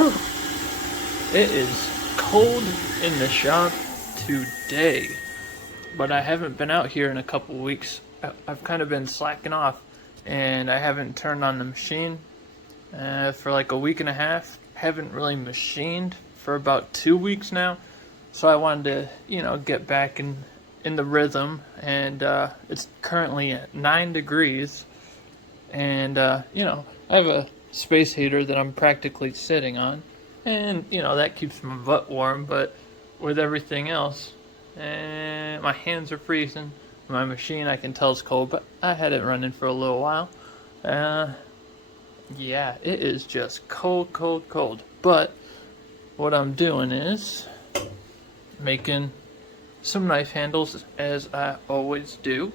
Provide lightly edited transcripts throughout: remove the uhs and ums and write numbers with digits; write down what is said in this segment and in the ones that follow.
It is cold in the shop today, but I haven't been out here in a couple weeks. I've kind of been slacking off, and I haven't turned on the machine for like a week and a half. Haven't really machined for about 2 weeks now, so I wanted to, get back in the rhythm. And it's currently at 9 degrees, and I have a space heater that I'm practically sitting on, and that keeps my butt warm. But with everything else, my hands are freezing. My machine, I can tell, is cold, but I had it running for a little while. Yeah, it is just cold, cold, cold. But what I'm doing is making some knife handles, as I always do.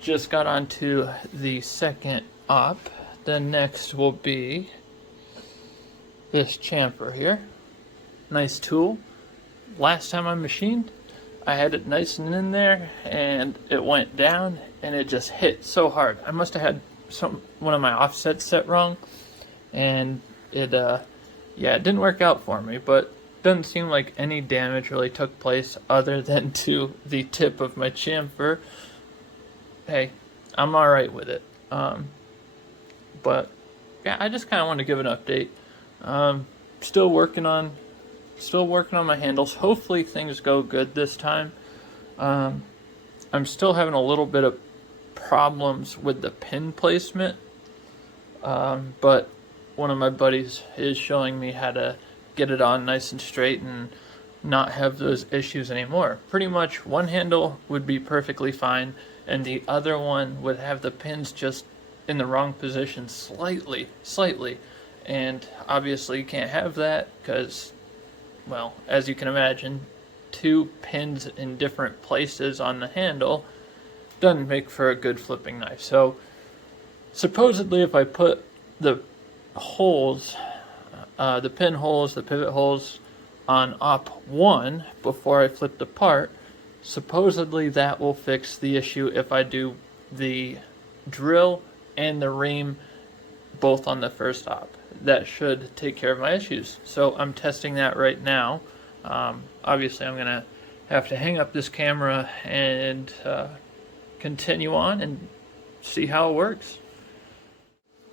Just got onto the second op. The next will be this chamfer here. Nice tool. Last time I machined, I had it nice and in there, and it went down, and it just hit so hard. I must have had one of my offsets set wrong, and it didn't work out for me. But doesn't seem like any damage really took place other than to the tip of my chamfer. Hey, I'm all right with it. But yeah, I just kind of want to give an update. Still working on my handles. Hopefully things go good this time. I'm still having a little bit of problems with the pin placement, but one of my buddies is showing me how to get it on nice and straight and not have those issues anymore. Pretty much one handle would be perfectly fine, and the other one would have the pins just in the wrong position slightly, and obviously you can't have that because, well, as you can imagine, 2 pins in different places on the handle doesn't make for a good flipping knife. So supposedly if I put the holes, the pin holes, the pivot holes on op 1 before I flip the part, supposedly that will fix the issue if I do the drill and the ream both on the first op. That should take care of my issues. So I'm testing that right now. Obviously I'm gonna have to hang up this camera and continue on and see how it works.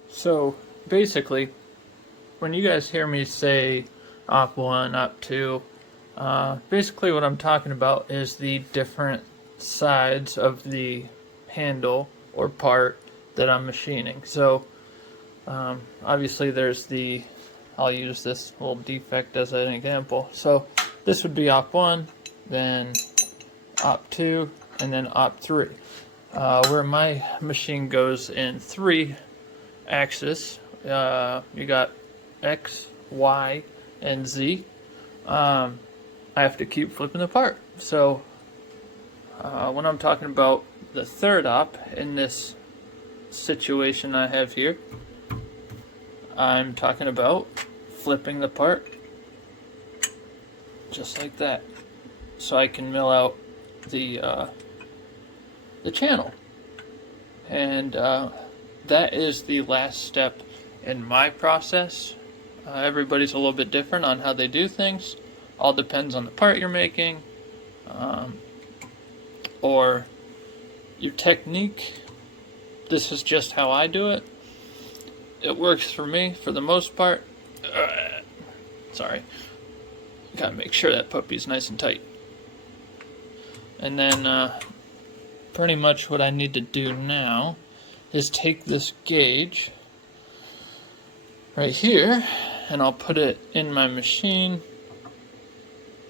So basically, when you guys hear me say op 1, op 2, basically what I'm talking about is the different sides of the handle or part that I'm machining. So obviously there's I'll use this little defect as an example. So this would be op 1, then op 2, and then op 3. Where my machine goes in 3 axis, you got X, Y, and Z. I have to keep flipping the part. So when I'm talking about the third op in this situation I have here, I'm talking about flipping the part just like that, so I can mill out the channel. And that is the last step in my process. Everybody's a little bit different on how they do things. All depends on the part you're making, or your technique. This is just how I do it. It works for me for the most part. Sorry. Gotta make sure that puppy's nice and tight. And then pretty much what I need to do now is take this gauge right here, and I'll put it in my machine,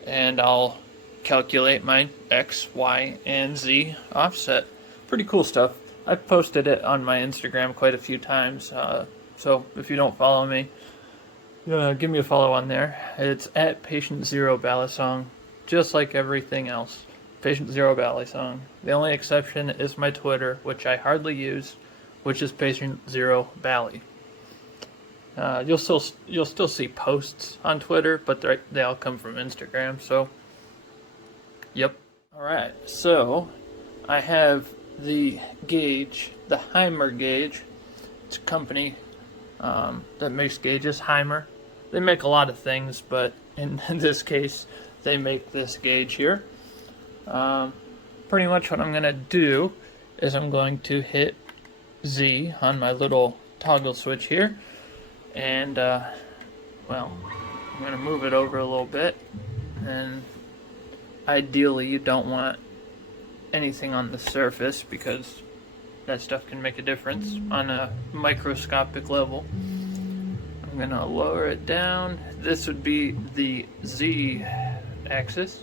and I'll calculate my X, Y, and Z offset. Pretty cool stuff. I've posted it on my Instagram quite a few times, so if you don't follow me, give me a follow on there. It's at Patient Zero Balisong, just like everything else. Patient Zero Balisong. The only exception is my Twitter, which I hardly use, which is Patient Zero Bali. You'll still see posts on Twitter, but they all come from Instagram. So, yep. All right. So, I have the gauge, the Heimer gauge. It's a company that makes gauges, Heimer. They make a lot of things, but in this case, they make this gauge here. Pretty much what I'm going to do is I'm going to hit Z on my little toggle switch here, and well, I'm going to move it over a little bit, and ideally you don't want anything on the surface because that stuff can make a difference on a microscopic level. I'm going to lower it down. This would be the Z axis,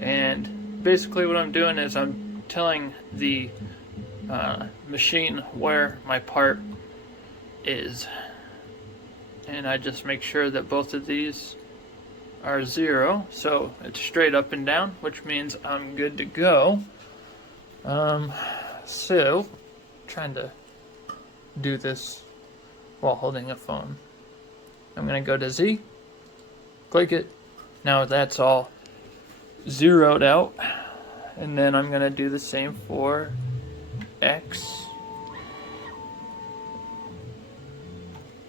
and basically what I'm doing is I'm telling the machine where my part is, and I just make sure that both of these are 0, so it's straight up and down, which means I'm good to go. So trying to do this while holding a phone. I'm gonna go to Z, click it. Now that's all zeroed out, and then I'm gonna do the same for X.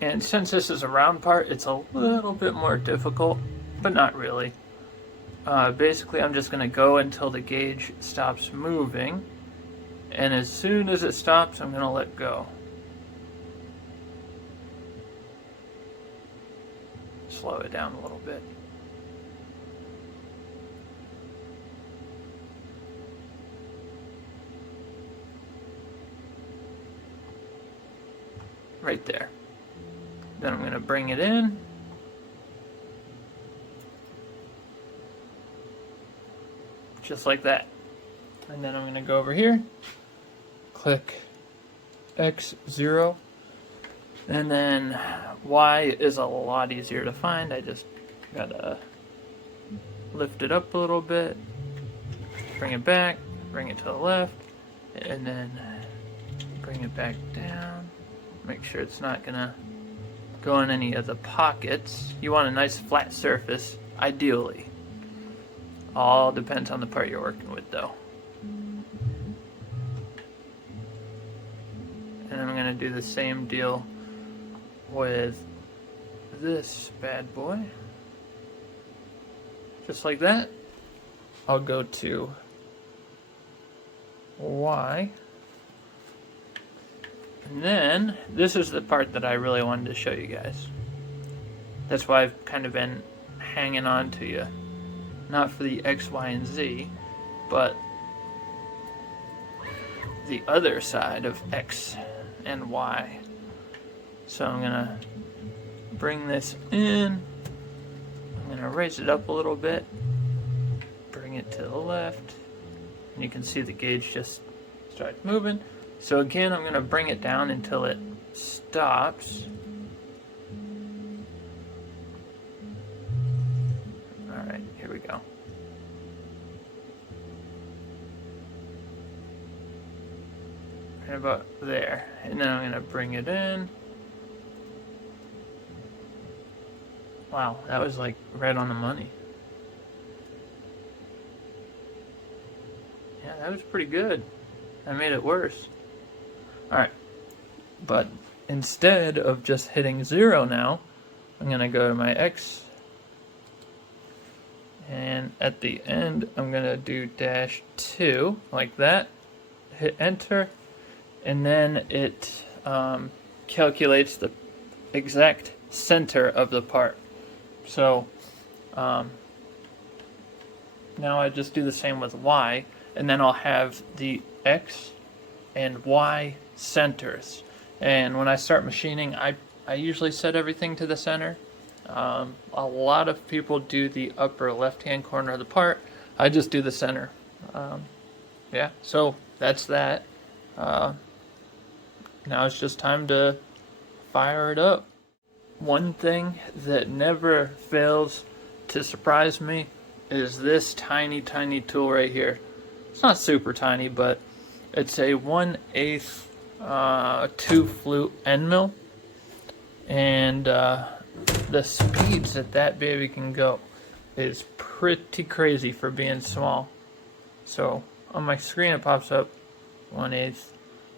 And since this is a round part, it's a little bit more difficult, but not really. Basically, I'm just going to go until the gauge stops moving, and as soon as it stops, I'm going to let go. Slow it down a little bit. Right there. Then I'm going to bring it in. Just like that. And then I'm going to go over here, click X0, and then Y is a lot easier to find. I just gotta lift it up a little bit, bring it back, bring it to the left, and then bring it back down. Make sure it's not gonna go in any of the pockets. You want a nice flat surface, ideally. All depends on the part you're working with, though. And I'm going to do the same deal with this bad boy. Just like that. I'll go to Y. And then, this is the part that I really wanted to show you guys. That's why I've kind of been hanging on to you. Not for the X, Y, and Z, but the other side of X and Y. So I'm gonna bring this in. I'm gonna raise it up a little bit. Bring it to the left. And you can see the gauge just starts moving. So again, I'm going to bring it down until it stops. Alright, here we go. Right about there. And then I'm going to bring it in. Wow, that was like right on the money. Yeah, that was pretty good. I made it worse. Alright, but instead of just hitting 0 now, I'm going to go to my X, and at the end I'm going to do -2, like that, hit enter, and then it calculates the exact center of the part. So now I just do the same with Y, and then I'll have the X and Y centers. And when I start machining, I usually set everything to the center. A lot of people do the upper left-hand corner of the part. I just do the center. Yeah, so that's that. Now it's just time to fire it up. One thing that never fails to surprise me is this tiny, tiny tool right here. It's not super tiny, but it's a 1/8 2-flute end mill, and the speeds that baby can go is pretty crazy for being small. So on my screen it pops up 1/8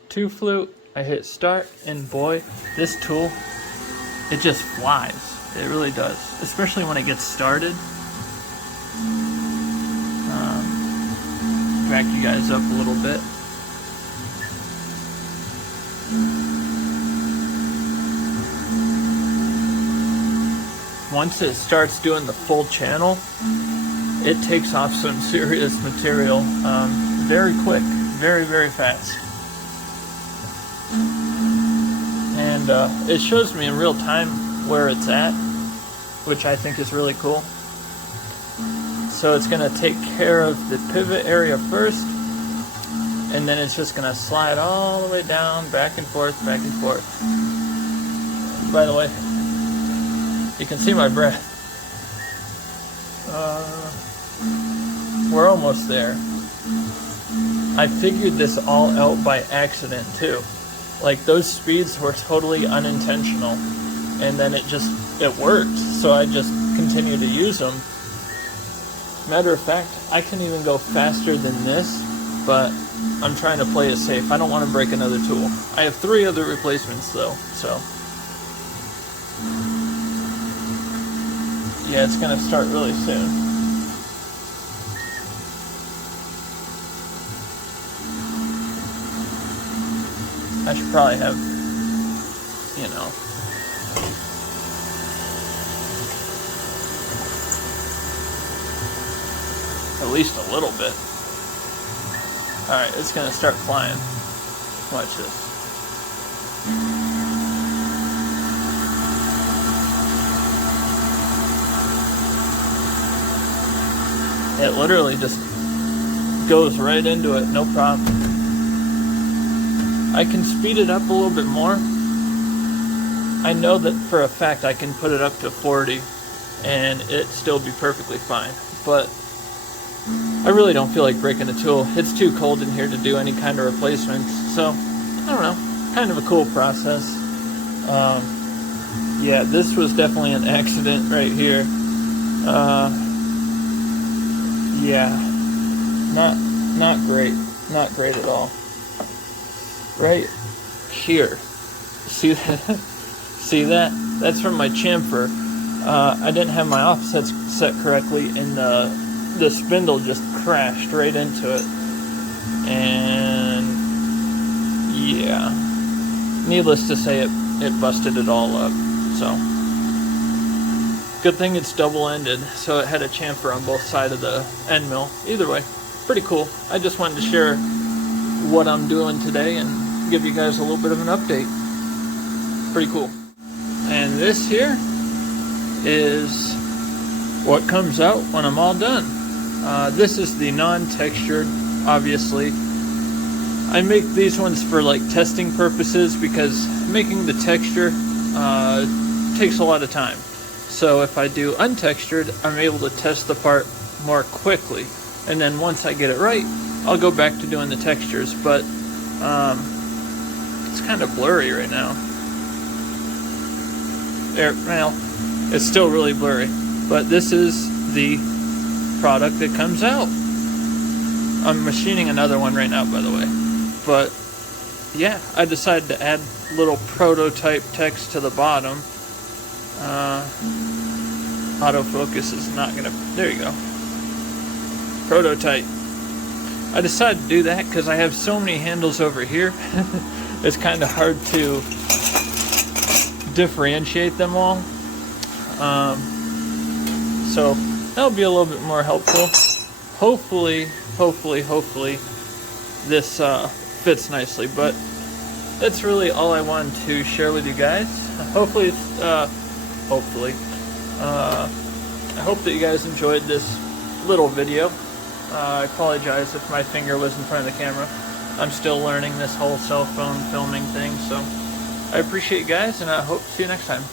2-flute, I hit start, and boy, this tool, it just flies. It really does, especially when it gets started. Back you guys up a little bit. Once it starts doing the full channel, it takes off some serious material very quick, very fast. And it shows me in real time where it's at, which I think is really cool. So it's going to take care of the pivot area first, and then it's just going to slide all the way down, back and forth, back and forth. By the way, you can see my breath. We're almost there. I figured this all out by accident too. Like, those speeds were totally unintentional, and then it worked, so I just continue to use them. Matter of fact, I can even go faster than this, but I'm trying to play it safe. I don't want to break another tool. I have 3 other replacements though, so yeah, it's gonna start really soon. I should probably have, you know, at least a little bit. Alright, it's gonna start flying. Watch this. It literally just goes right into it, no problem. I can speed it up a little bit more. I know that for a fact I can put it up to 40 and it still be perfectly fine, but I really don't feel like breaking a tool. It's too cold in here to do any kind of replacements, so I don't know, kind of a cool process. Yeah, this was definitely an accident right here. Yeah, not great at all. Right here, see that? See that? That's from my chamfer. I didn't have my offsets set correctly, and the spindle just crashed right into it. And yeah, needless to say, it busted it all up. So good thing it's double-ended, so it had a chamfer on both sides of the end mill. Either way, pretty cool. I just wanted to share what I'm doing today and give you guys a little bit of an update. Pretty cool. And this here is what comes out when I'm all done. This is the non-textured, obviously. I make these ones for like testing purposes because making the texture takes a lot of time. So if I do untextured, I'm able to test the part more quickly. And then once I get it right, I'll go back to doing the textures. But it's kind of blurry right now. Well, it's still really blurry. But this is the product that comes out. I'm machining another one right now, by the way. But yeah, I decided to add little prototype text to the bottom. Autofocus is not gonna, there you go. Prototype. I decided to do that because I have so many handles over here. It's kind of hard to differentiate them all. So that'll be a little bit more helpful. Hopefully this fits nicely, but that's really all I wanted to share with you guys. Hopefully I hope that you guys enjoyed this little video. I apologize if my finger was in front of the camera. I'm still learning this whole cell phone filming thing, so I appreciate you guys, and I hope to see you next time.